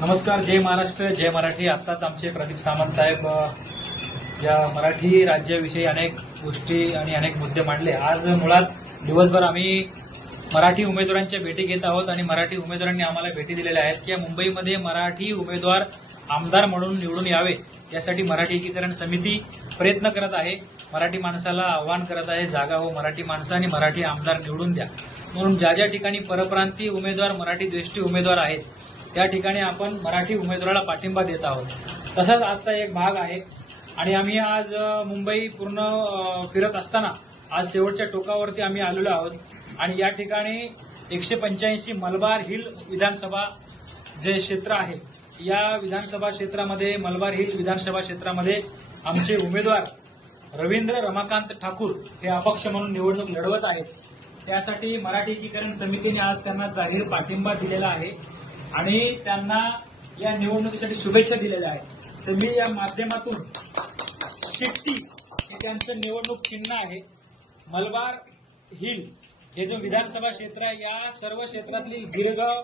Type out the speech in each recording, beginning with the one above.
नमस्कार जय महाराष्ट्र जय मराठी. आत्ताच आमचे प्रदीप सामंत साहेब या मराठी राज्याविषयी अनेक गोष्टी आणि अनेक मुद्दे मांडले. आज मुळात दिवसभर आम्ही मराठी उमेदवारांच्या भेटी घेत आहोत आणि मराठी उमेदवारांनी आम्हाला भेटी दिलेल्या आहेत की मुंबईमध्ये मराठी उमेदवार आमदार म्हणून निवडून यावे यासाठी मराठी एकीकरण समिती प्रयत्न करत आहे. मराठी माणसाला आव्हान करत आहे जागा हो मराठी माणसं आणि मराठी आमदार निवडून द्या. म्हणून ज्या ज्या ठिकाणी परप्रांतीय उमेदवार मराठी द्वेष्टी उमेदवार आहेत त्या ठिकाणी आपण मराठी उमेदवाराला पाठिंबा देत आहोत. तसाच आजचा एक भाग आहे आणि आम्ही आज मुंबई पूर्ण फिरत असताना आज शेवटच्या टोकावरती आम्ही आलेलो आहोत. आणि या ठिकाणी एकशे पंच्याऐंशी मलबार हिल विधानसभा जे क्षेत्र आहे या विधानसभा क्षेत्रामध्ये मलबार हिल विधानसभा क्षेत्रामध्ये आमचे उमेदवार रवींद्र रमाकांत ठाकूर हे अपक्ष म्हणून निवडणूक लढवत आहेत. त्यासाठी मराठी एकीकरण समितीने आज त्यांना जाहीर पाठिंबा दिलेला आहे. आणि त्यांना या निवडणुकीसाठी शुभेच्छा दिलेल्या आहेत. तर मी या माध्यमातून शिट्टी हे त्यांचं निवडणूक चिन्ह आहे. मलबार हिल हे जो विधानसभा क्षेत्र आहे या सर्व क्षेत्रातील गिरगाव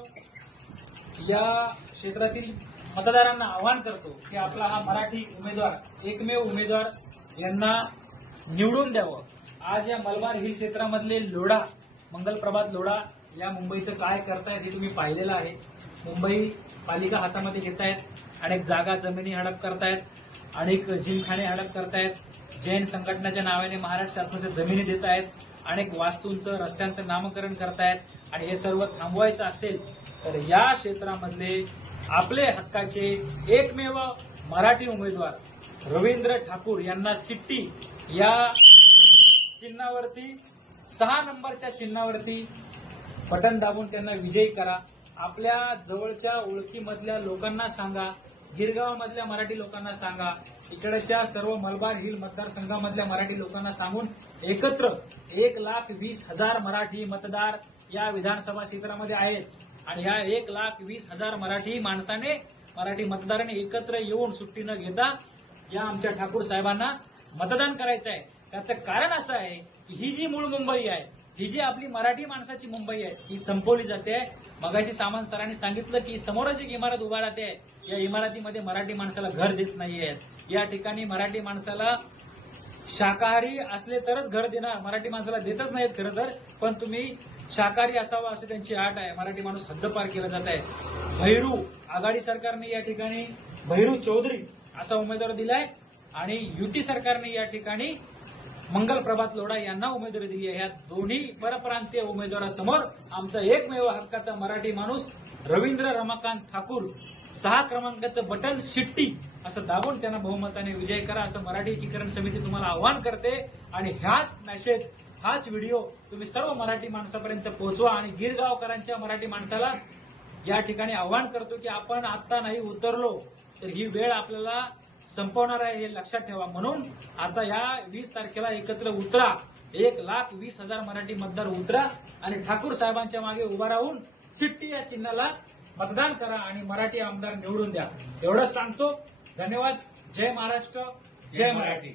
या क्षेत्रातील मतदारांना आवाहन करतो की आपला हा मराठी उमेदवार एकमेव उमेदवार यांना निवडून द्यावं. आज या मलबार हिल क्षेत्रामधले लोढा मंगलप्रभात लोढा या मुंबईचं काय करतायत हे तुम्ही पाहिलेलं आहे. मुंबई पालिका हातामध्ये घेत आहेत अनेक जागा जमिनी हडप करतायत अनेक जिमखाने हडप करतायत जैन संघटनेच्या नावाने महाराष्ट्र शासनाच्या जमिनी देत आहेत अनेक वास्तूंचं रस्त्यांचं नामकरण करतायत आणि हे सर्व थांबवायचं असेल तर या क्षेत्रामधले आपले हक्काचे एकमेव मराठी उमेदवार रवींद्र ठाकूर यांना सिट्टी या चिन्हावरती सहा नंबरच्या चिन्हावरती बटन दाबून त्यांना विजयी करा. आपल्या जवळच्या ओळखीमधल्या लोकांना सांगा गिरगावामधल्या मराठी लोकांना सांगा इकडच्या सर्व मलबार हिल मतदारसंघामधल्या मराठी लोकांना सांगून एकत्र एक लाख वीस हजार मराठी मतदार या विधानसभा क्षेत्रामध्ये आहेत. आणि या एक लाख वीस हजार मराठी माणसाने मराठी मतदाराने एकत्र येऊन सुट्टी न घेता या आमच्या ठाकूर साहेबांना मतदान करायचं आहे त्याचं कारण असं आहे की ही जी मूळ मुंबई आहे ही जी आपली मराठी माणसाची मुंबई आहे ही संपवली जाते. मगाशी सामान सरांनी सांगितलं की समोरच एक इमारत उभा राहते. या इमारतीमध्ये मराठी माणसाला घर देत नाहीये. या ठिकाणी मराठी माणसाला शाकाहारी असले तरच घर देणार. मराठी माणसाला देतच नाहीत खरं तर. पण तुम्ही शाकाहारी असावं असं त्यांची आट आहे. मराठी माणूस हद्दपार केला जात आहे. भैरू आघाडी सरकारने या ठिकाणी भैरू चौधरी असा उमेदवार दिलाय. आणि युती सरकारने या ठिकाणी मंगल प्रभात लोढा यांना उमेदवारी दिली आहे. या दोन्ही परप्रांतीय उमेदवारासमोर आमचा एकमेव हक्काचा मराठी माणूस रवींद्र रमाकांत ठाकूर सहा क्रमांकाचं बटन शिट्टी असं दाबून त्यांना बहुमताने विजय करा असं मराठी एकीकरण समिती तुम्हाला आवाहन करते. आणि ह्याच मेसेज हाच व्हिडिओ तुम्ही सर्व मराठी माणसापर्यंत पोहोचवा आणि गिरगावकरांच्या मराठी माणसाला या ठिकाणी आवाहन करतो की आपण आता नाही उतरलो तर ही वेळ आपल्याला संपवणार आहे हे लक्षात ठेवा. म्हणून आता या वीस तारखेला एकत्र उतरा. एक लाख वीस हजार मराठी मतदार उतरा आणि ठाकूर साहेबांच्या मागे उभा राहून सिट्टी या चिन्हाला मतदान करा आणि मराठी आमदार निवडून द्या. एवढंच सांगतो. धन्यवाद. जय महाराष्ट्र. जय मराठी.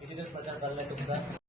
किती दिवस प्रचार चाललाय तुमचा?